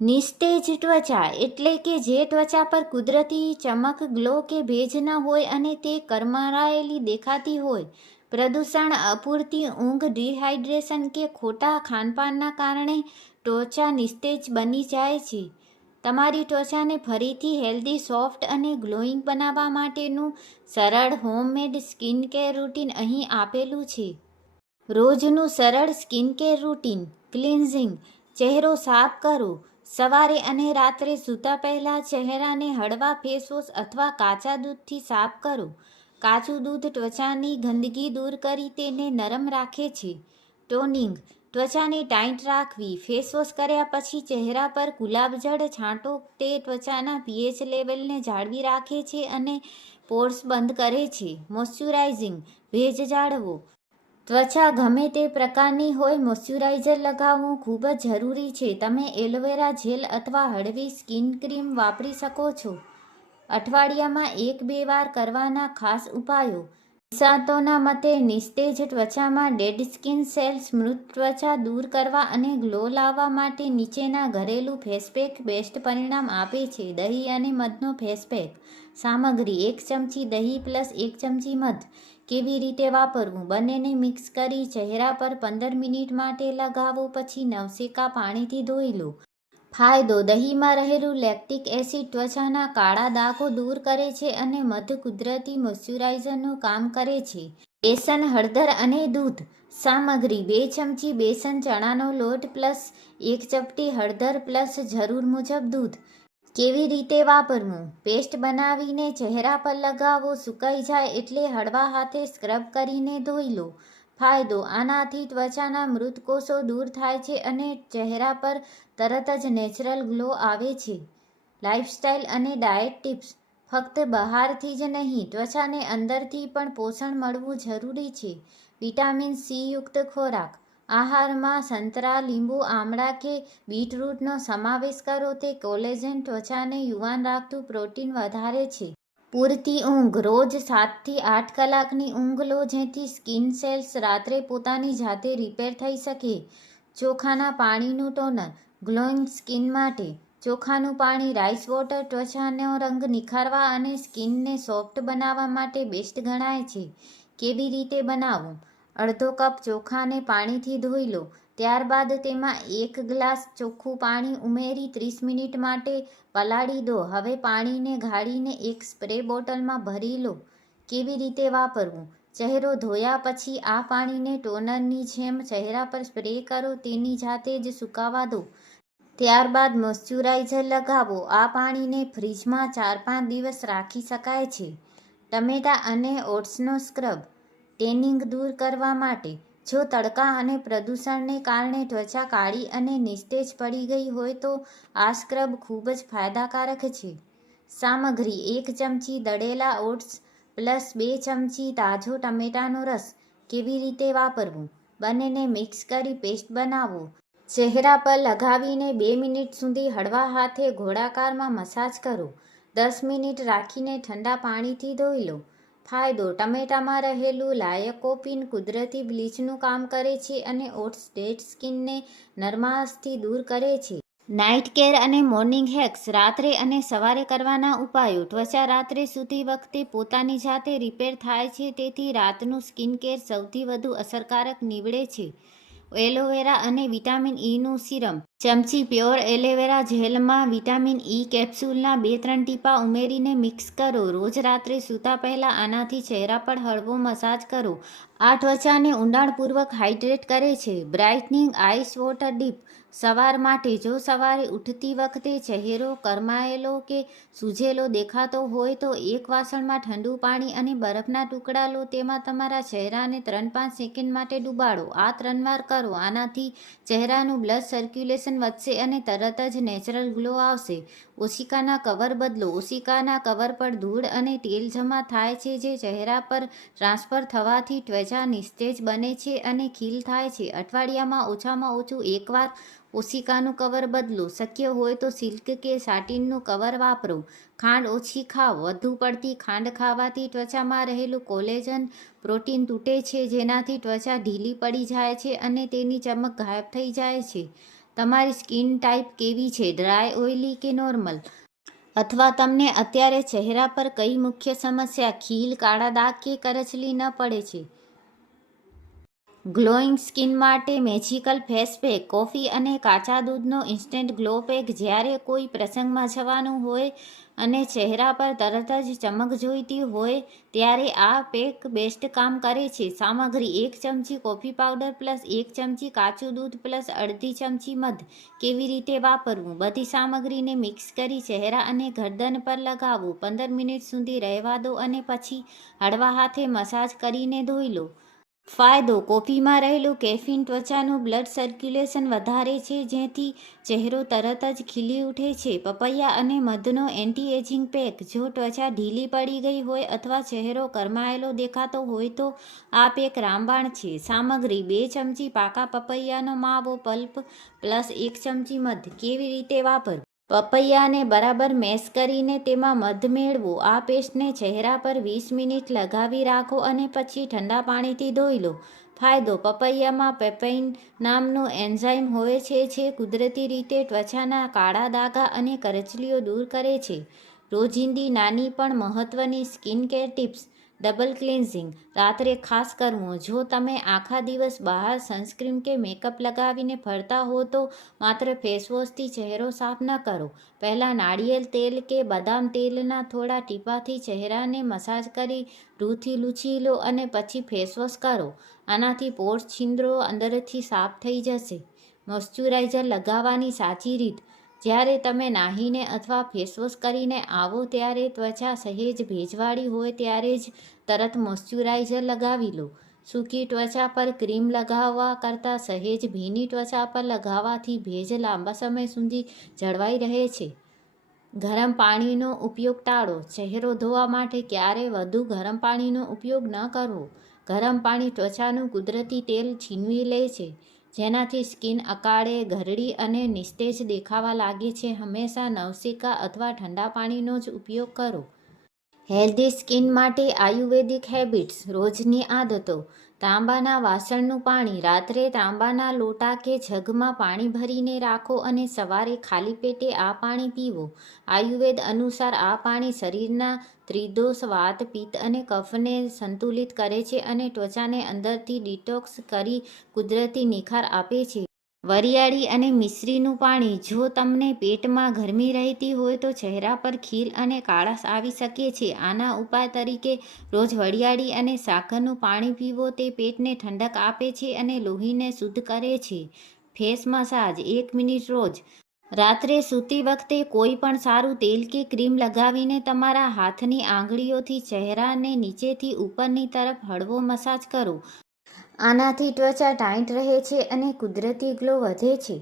નિસ્તેજ ત્વચા એટલે કે જે ત્વચા પર કુદરતી ચમક, ગ્લો કે ભેજ ન હોય અને તે કરમરાયેલી દેખાતી હોય. પ્રદૂષણ, અપૂરતી ઊંઘ, ડિહાઇડ્રેશન કે ખોટા ખાનપાનના કારણે ત્વચા નિસ્તેજ બની જાય છે. તમારી ત્વચાને ફરીથી હેલ્ધી, સોફ્ટ અને ગ્લોઈંગ બનાવવા માટેનું સરળ હોમમેડ સ્કિનકેર રૂટીન અહીં આપેલું છે. રોજનું સરળ સ્કિનકેર રૂટીન. ક્લિન્ઝિંગ. ચહેરો સાફ કરો. સવારે અને રાત્રે સૂતા પહેલા ચહેરાને હળવા ફેસવોશ અથવા કાચા દૂધથી સાફ કરો. કાચું દૂધ ત્વચાની ગંદકી દૂર કરી તેને નરમ રાખે છે. ટોનિંગ. ત્વચાને ટાઇટ રાખવી. ફેસવોશ કર્યા પછી ચહેરા પર ગુલાબજળ છાંટો. તે ત્વચાના પીએચ લેવલને જાળવી રાખે છે અને પોર્સ બંધ કરે છે. મોઇશ્ચરાઇઝિંગ. ભેજ જાળવો. ત્વચા ગમે તે પ્રકારની હોય, મોઇશ્ચરાઇઝર લગાવવું ખૂબ જ જરૂરી છે. તમે એલોવેરા જેલ અથવા હળવી સ્કિન ક્રીમ વાપરી શકો છો. અઠવાડિયામાં 1-2 વાર કરવાના ખાસ ઉપાયો. નિષ્ણાતોના મતે, નિસ્તેજ ત્વચામાં ડેડ સ્કિન સેલ્સ, મૃત ત્વચા દૂર કરવા અને ગ્લો લાવવા માટે નીચેના ઘરેલું ફેસપેક બેસ્ટ પરિણામ આપે છે. દહીં અને મધનો ફેસપેક. સામગ્રી: 1 ચમચી દહીં પ્લસ 1 ચમચી મધ. કેવી રીતે વાપરવું? બંનેને મિક્સ કરી ચહેરા પર 15 મિનિટ માટે લગાવો, પછી નવશેકા પાણીથી ધોઈ લો. ફાયદો: દહીંમાં રહેલું લેક્ટિક એસિડ ત્વચાના કાળા ડાઘો દૂર કરે છે અને મધ કુદરતી મોઇશ્ચરાઇઝરનું કામ કરે છે. બેસન, હળદર અને દૂધ. સામગ્રી: 2 ચમચી બેસન, ચણાનો લોટ પ્લસ 1 ચપટી હળદર પ્લસ જરૂર મુજબ દૂધ. કેવી રીતે વાપરવું? પેસ્ટ બનાવીને ચહેરા પર લગાવો. સુકાઈ જાય એટલે હળવા હાથે સ્ક્રબ કરીને ધોઈ લો. ફાયદો: આનાથી ત્વચાના મૃત કોષો દૂર થાય છે અને ચહેરા પર તરત જ નેચરલ ગ્લો આવે છે. લાઇફસ્ટાઇલ અને ડાયટ ટિપ્સ. ફક્ત બહારથી જ નહીં, ત્વચાને અંદરથી પણ પોષણ મળવું જરૂરી છે. વિટામિન સી યુક્ત ખોરાક. આહારમાં સંતરા, લીંબુ, આમળા કે બીટરૂટનો સમાવેશ કરો. તે કોલેજન, ત્વચાને યુવાન રાખતું પ્રોટીન વધારે છે. પૂરતી ઊંઘ. રોજ 7 થી 8 કલાકની ઊંઘ લો જેથી સ્કિન સેલ્સ રાત્રે પોતાની જાતે રિપેર થઈ શકે. ચોખાના પાણીનું ટોનર. ગ્લોઈંગ સ્કિન માટે ચોખાનું પાણી રાઈસ વોટર ત્વચાનો રંગ નિખારવા અને સ્કિનને સોફ્ટ બનાવવા માટે બેસ્ટ ગણાય છે. કેવી રીતે બનાવવું? અડધો કપ ચોખાને પાણીથી ધોઈ લો. ત્યારબાદ તેમાં 1 ગ્લાસ ચોખ્ખું પાણી ઉમેરી 30 મિનિટ માટે પલાળી દો. હવે પાણીને ગાળીને એક સ્પ્રે બોટલમાં ભરી લો. કેવી રીતે વાપરવું? ચહેરો ધોયા પછી આ પાણીને ટોનરની જેમ ચહેરા પર સ્પ્રે કરો. તેની જાતે જ સુકાવા દો. ત્યારબાદ મોઇશ્ચરાઇઝર લગાવો. આ પાણીને ફ્રીજમાં 4-5 દિવસ રાખી શકાય છે. ટમેટાં અને ઓટ્સનો સ્ક્રબ. ટેનિંગ દૂર કરવા માટે. જો તડકા અને પ્રદૂષણને કારણે ત્વચા કાળી અને નિસ્તેજ પડી ગઈ હોય તો આ સ્ક્રબ ખૂબ જ ફાયદાકારક છે. સામગ્રી: 1 ચમચી દળેલા ઓટ્સ પ્લસ 2 ચમચી તાજો ટમેટાનો રસ. કેવી રીતે વાપરવું? બંનેને મિક્સ કરી પેસ્ટ બનાવો. ચહેરા પર લગાવીને 2 મિનિટ સુધી હળવા હાથે ગોળાકારમાં મસાજ કરો. 10 મિનિટ રાખીને ઠંડા પાણીથી ધોઈ લો. ફાયદો: ટમેટામાં રહેલું લાયકોપીન કુદરતી બ્લીચનું કામ કરે છે અને ઓટ્સ ડેડ સ્કિનને નરમાશથી દૂર કરે છે. નાઇટ કેર અને મોર્નિંગ હેક્સ. રાત્રે અને સવારે કરવાના ઉપાયો. ત્વચા રાત્રે સૂતી વખતે પોતાની જાતે રિપેર થાય છે, તેથી રાતનું સ્કિનકેર સૌથી વધુ અસરકારક નીવડે છે. એલોવેરા અને વિટામિન ઈનું સિરમ. ચમચી પ્યોર એલોવેરા જેલમાં વિટામિન ઈ કેપ્સ્યુલના 2-3 ટીપાં ઉમેરીને મિક્સ કરો. રોજ રાત્રે સૂતા પહેલા આનાથી ચહેરા પર હળવો મસાજ કરો. આ ત્વચાને ઊંડાણપૂર્વક હાઇડ્રેટ કરે છે. બ્રાઇટનિંગ આઈસ વોટર ડીપ. સવાર માટે. જો સવારે ઉઠતી વખતે ચહેરો કરમાયેલો કે સૂજેલો દેખાતો હોય તો એક વાસણમાં ઠંડુ પાણી અને બરફના ટુકડા લો. તેમાં તમારા ચહેરાને 3-5 સેકન્ડ માટે ડૂબાડો. આ 3 વાર કરો. આનાથી ચહેરાનું બ્લડ સર્ક્યુલેશન વધશે અને તરત જ નેચરલ ગ્લો આવશે. ઓશિકાના કવર બદલો. ઓશિકાના કવર પર ધૂળ અને તેલ જમા થાય છે જે ચહેરા પર ટ્રાન્સફર થવાથી ત્વચા નિસ્તેજ બને છે અને ખીલ થાય છે. અઠવાડિયામાં ઓછામાં ઓછું 1 વાર ઓશિકાનું કવર બદલો. શક્ય હોય તો સિલ્ક કે સાટિનનું કવર વાપરો. ખાંડ ઓછી ખાઓ. વધુ પડતી ખાંડ ખાવાથી ત્વચામાં રહેલું કોલેજન પ્રોટીન તૂટે છે જેનાથી ત્વચા ઢીલી પડી જાય છે અને તેની ચમક ગાયબ થઈ જાય છે. તમારી સ્કિન ટાઈપ કેવી છે, ડ્રાય, ઓઇલી કે નોર્મલ? અથવા તમને અત્યારે ચહેરા પર કઈ મુખ્ય સમસ્યા, ખીલ, કાળા દાગ કે કરચલી ન પડે છે? ગ્લોઈંગ સ્કિન માટે મેજિકલ ફેસ પેક. કોફી અને કાચા દૂધનો ઇન્સ્ટન્ટ ગ્લો પેક. જ્યારે કોઈ પ્રસંગમાં જવાનું હોય અને ચહેરા પર તરત જ ચમક જોઈતી હોય ત્યારે આ પેક બેસ્ટ કામ કરે છે. સામગ્રી: 1 ચમચી કોફી પાવડર પ્લસ 1 ચમચી કાચું દૂધ પ્લસ અડધી ચમચી મધ. કેવી રીતે વાપરવું? બધી સામગ્રીને મિક્સ કરી ચહેરા અને ગરદન પર લગાવો. 15 મિનિટ સુધી રહેવા દો અને પછી હળવા હાથે મસાજ કરીને ધોઈ લો. ફાયદો: કોફીમાં રહેલું કેફીન ત્વચાનું બ્લડ સર્ક્યુલેશન વધારે છે, જેથી ચહેરો તરત જ ખીલી ઉઠે છે. પપૈયા અને મધનો એન્ટી-એજિંગ પેક. જો ત્વચા ઢીલી પડી ગઈ હોય અથવા ચહેરો કરમાયેલો દેખાતો હોય તો આ પેક રામબાણ છે. સામગ્રી: 2 ચમચી પાકા પપૈયાનો માવો પલ્પ પ્લસ 1 ચમચી મધ. કેવી રીતે વાપરવું? પપૈયાને બરાબર મેશ કરીને તેમાં મધ મેળવો. આ પેસ્ટને ચહેરા પર 20 મિનિટ લગાવી રાખો અને પછી ઠંડા પાણીથી ધોઈ લો. ફાયદો: પપૈયામાં પેપેઇન નામનું એન્ઝાઇમ હોય છે જે કુદરતી રીતે ત્વચાના કાળા ડાઘા અને કરચલીઓ દૂર કરે છે. રોજિંદી નાની પણ મહત્વની skin care tips. Double cleansing રાત્રે ખાસ કરવું. જો તમે આખા દિવસ બહાર સનસ્ક્રીન કે મેકઅપ લગાવીને ફરતા હો તો માત્ર ફેસવોશથી ચહેરો સાફ ન કરો. પહેલાં નાળિયેર તેલ કે બદામ તેલના થોડા ટીપાંથી ચહેરાને મસાજ કરી રૂથી લૂછી લો અને પછી ફેસવોશ કરો. આનાથી પોર્સ, છિદ્રો અંદરથી સાફ થઈ જશે. મોઇશ્ચરાઇઝર લગાવવાની સાચી રીત. જ્યારે તમે નાહીને અથવા ફેસવોશ કરીને આવો ત્યારે ત્વચા સહેજ ભેજવાળી હોય ત્યારે જ તરત મોઇશ્ચરાઇઝર લગાવી લો. સૂકી ત્વચા પર ક્રીમ લગાવવા કરતાં સહેજ ભીની ત્વચા પર લગાવવાથી ભેજ લાંબા સમય સુધી જળવાઈ રહે છે. ગરમ પાણીનો ઉપયોગ ટાળો. ચહેરો ધોવા માટે ક્યારેય વધુ ગરમ પાણીનો ઉપયોગ ન કરવો. ગરમ પાણી ત્વચાનું કુદરતી તેલ છીનવી લે છે, જેનાથી સ્કિન અકાળે, ઘરડી અને નિસ્તેજ દેખાવા લાગે છે. હંમેશા નવશેકા અથવા ઠંડા પાણીનો જ ઉપયોગ કરો. હેલ્ધી સ્કિન માટે આયુર્વેદિક હેબિટ્સ. રોજની આદતો. તાંબાના વાસણનું પાણી. રાત્રે તાંબાના લોટા કે જગમાં પાણી ભરીને રાખો અને સવારે ખાલી પેટે આ પાણી પીવો. આયુર્વેદ અનુસાર આ પાણી શરીરના ત્રિદોષ વાત, પિત્ત અને કફને સંતુલિત કરે છે અને ત્વચાને અંદરથી ડિટોક્સ કરી કુદરતી નિખાર આપે છે. વરિયાળી અને મિશ્રીનું પાણી. જો તમને પેટમાં ગરમી રહેતી હોય તો ચહેરા પર ખીલ અને કાળાશ આવી શકે છે. આના ઉપાય તરીકે રોજ વરિયાળી અને સાકરનું પાણી પીવો. તે પેટને ઠંડક આપે છે અને લોહીને શુદ્ધ કરે છે. Face massage. 1 મિનિટ રોજ. રાત્રે સૂતી વખતે કોઈ પણ સારું તેલ કે ક્રીમ લગાવીને તમારા હાથની આંગળીઓથી ચહેરાને નીચેથી ઉપરની તરફ હળવો મસાજ કરો. આનાથી ત્વચા ટાઇટ રહે છે અને કુદરતી ગ્લો વધે છે.